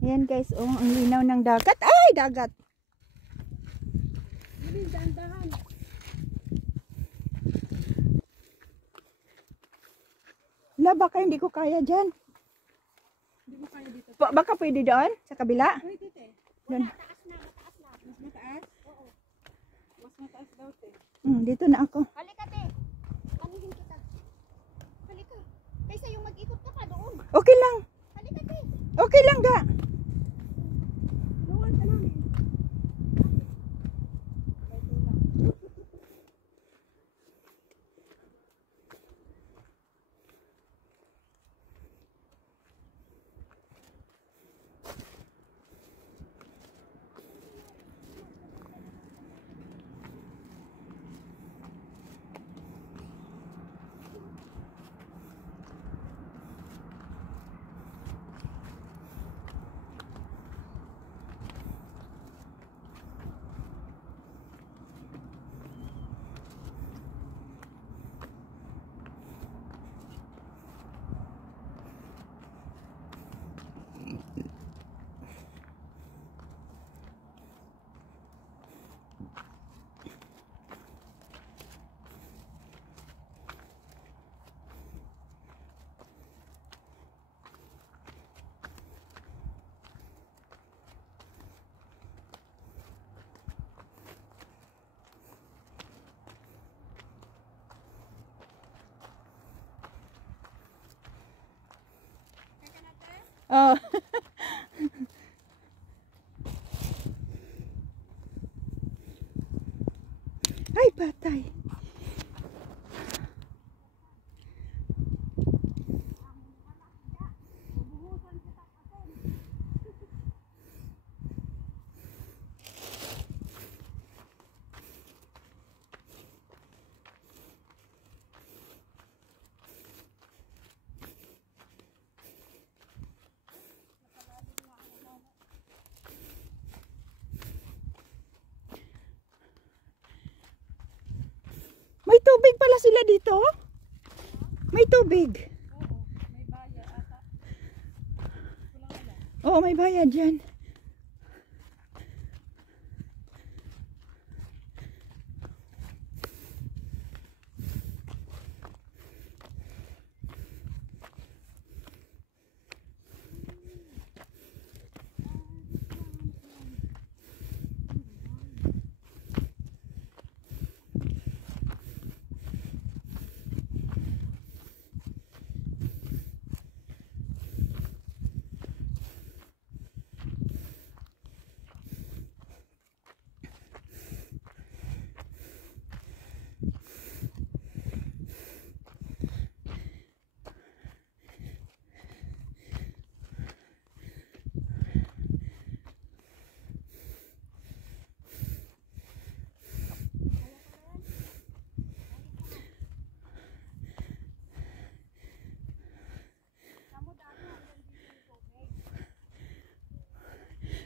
Ayan guys, oh, ang linaw ng dagat. Ay, dagat! La, baka hindi ko kaya dyan. Hindi mo kaya dito. Baka pwede doon? Sa kabila? Pwede te. Doon. Mataas na. Mas mataas? Oo. Mas mataas daw te. Dito na ako. Halika te. Panuhin kita. Halika. Kaysa yung mag-ikot ka pa doon. Okay lang. Halika te. Okay lang ga. Luwan ka namin. Oh. Ay, patay. May tubig pala sila dito. May tubig. Oo. May bayad ata. Kulang wala. Oo, may bayad dyan.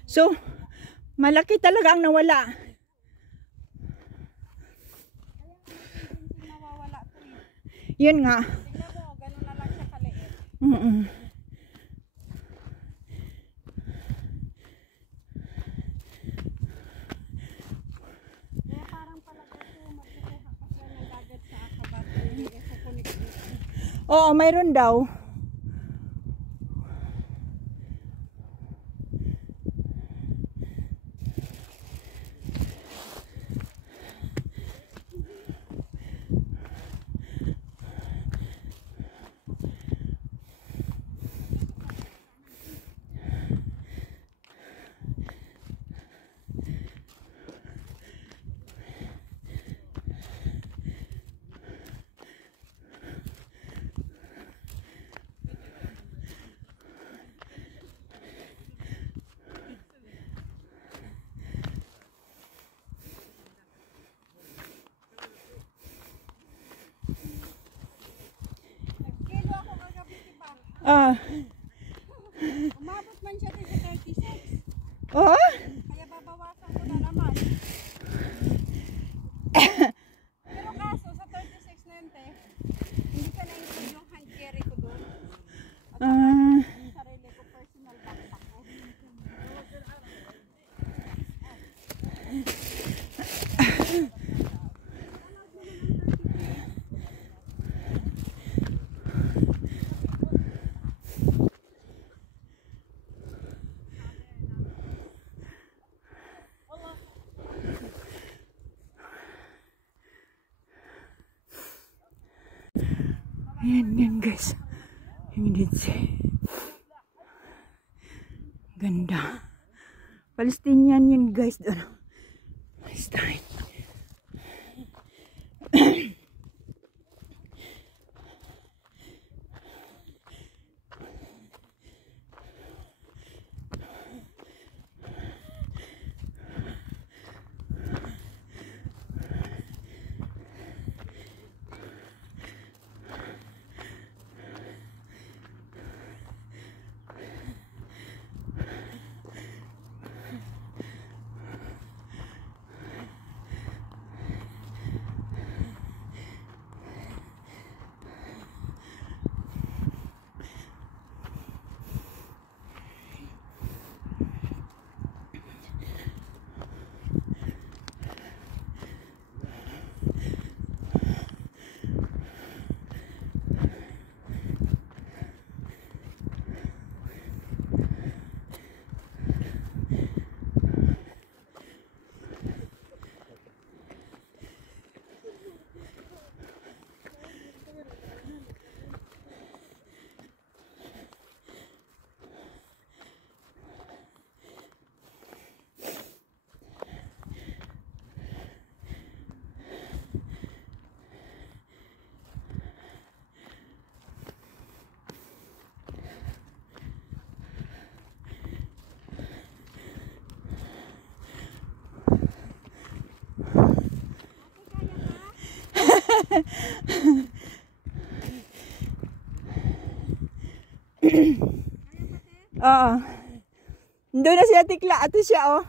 So, malaki talaga ang nawala. Nawawala to eh. Yun nga. Tingnan mo, ganun na lang siya kaliit. Kaya parang palagay ko magkukuha pa sila ng dagat sa Akabat. Hindi sa connect dito. Oo, mayroon daw. Nagkilo ako kagabi, diba? Umabot man siya din sa 36. Oh? Kaya babawasan ko na naman. Pero kaso sa 36 na yun, te, hindi ka na-include yung hand carry ko doon. At saka yung sarili ko, personal backpack ko. Ayan yan guys. Yung dito. Ganda. Palestinian yun guys doon. Palestine. Oo. Doon na siya tikla. Ato siya oh.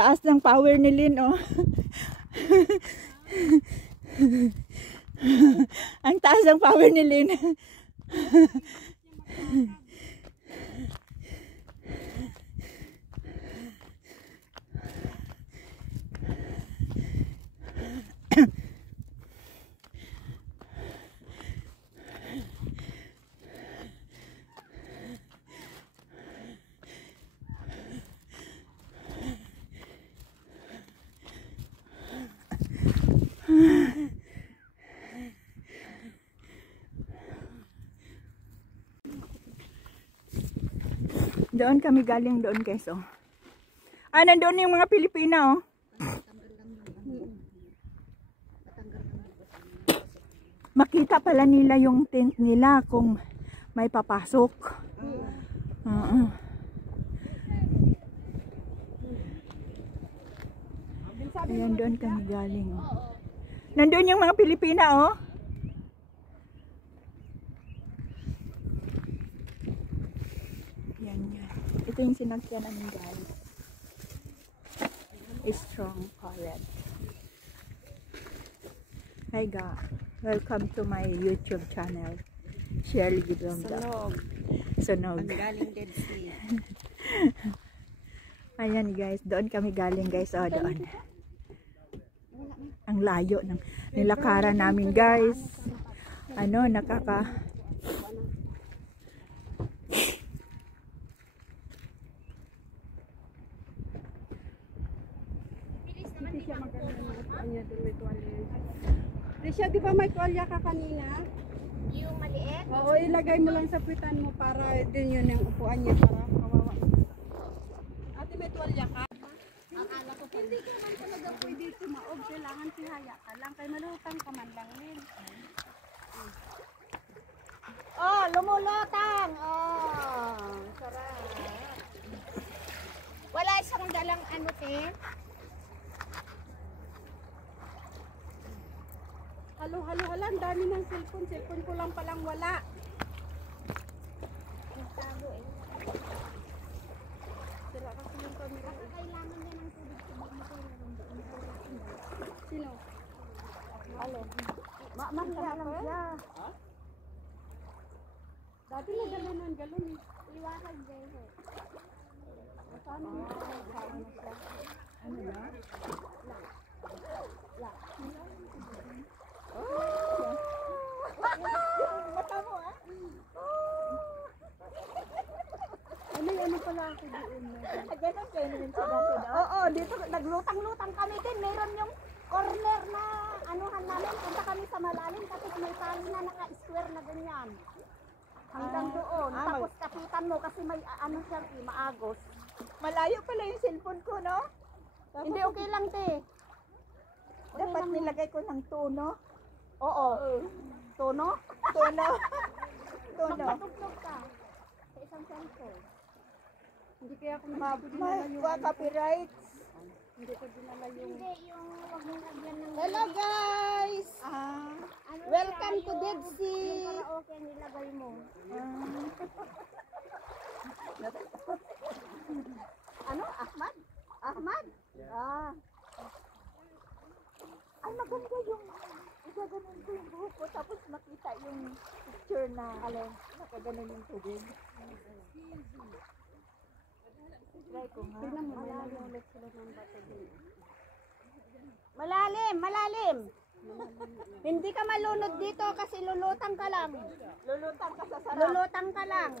Taas ng power ni Lynn oh. Ang taas ng power ni Lynn. Doon kami galing doon guys oh. Ah, nandoon yung mga Pilipina oh. Makita pala nila yung tent nila kung may papasok. Ayan, doon kami galing oh. Nandoon yung mga Pilipina oh. Ito yung sinakyan namin guys. Strong current. Hi guys. Welcome to my YouTube channel. Shirley Gidonda. Sunog. Ang galing Dead Sea. Ayan guys. Doon kami galing guys. Oh, doon. Ang layo ng nilakaran namin guys. Ano, nakaka... Risha, di ba may tuwalya ka kanina? Yung maliit? Oo, ilagay mo lang sa pitan mo para din yun yung upuan niya para kawawa. Ate, may tuwalya ka? Akala ko Hindi ka naman talaga pwede tumaob. Kailangan tihaya ka lang. Kay malutang ka man lang din. oh, lumulutang! Oh, sarap. Wala isang dalang ano, te? Halo, ang dami ng cellphone. Cellphone ko lang palang wala. Nagtago eh. Sira kasi yung camera. Baka kailangan niya ng tubig sa bag mo kayo. Sino? Halo. Mahira lang siya. Dati na galon eh. Iwasan dyan eh. Paano mo siya? Ano na? Mata mo ah. Ano pala ako doon? Ganun kayo naman sa dati daw? Oo, dito naglutang-lutang kami din. Meron yung corner na anuhan namin. Punta kami sa malalim kasi may tali na naka-square na ganyan. Hanggang doon. Tapos kapitan mo kasi may ano siya, maagos. Malayo pala yung cellphone ko, no? Tapos, Hindi, okay lang, te. dapat nilagay ko ng tono. Oo. Tono? Tono. Tono. Magpatuglog ka. Sa isang cellphone. Hindi kaya ako dinala yung... Copyright. Hindi ko dinala yung... Hindi, yung wag mong lagyan ng... Hello guys! Ano Welcome siya, to yung- Dead Sea. Yung karaoke ang nilagay mo. Ano? Ahmad? Ahmad? Ah. Ay, maganda yung igaganon ko yung buhok ko tapos makita yung picture na nakaganon yung tubig. Try ko nga. Tingnan mo, may nalulit sila ng bato din. Malalim, malalim. Hindi ka malunod dito kasi lulutang ka lang. Lulutang ka sa sarap. Lulutang ka lang.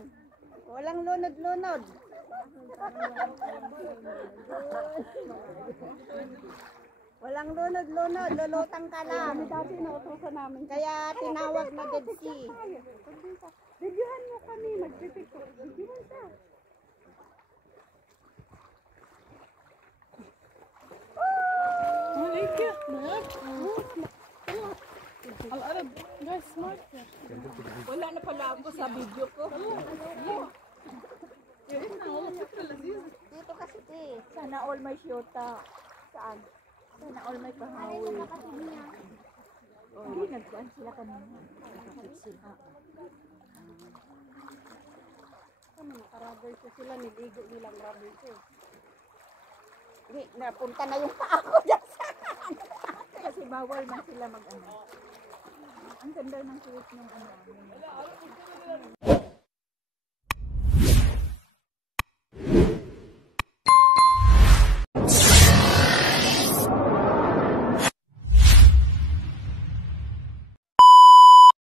Walang lunod-lunod. Walang lunod-lunod, lulutang ka lang. Dati nautosan namin. Kaya tinawag na Dead Sea. Videohan mo kami, magpipicture. Videohan ka. Wala na pala ako sa video ko. Dito kasi te. Sana all may syota. Saan? Sana all may kahawi. Hindi, nagkuhan sila kanina. Nakakapit sila. Ano, nakarubber ko sila, niligo nilang rubber ko. Hindi, napunta na yung paa ko dyan sa Kasi bawal man sila mag-ano. Ang ganda ng suot ng ano.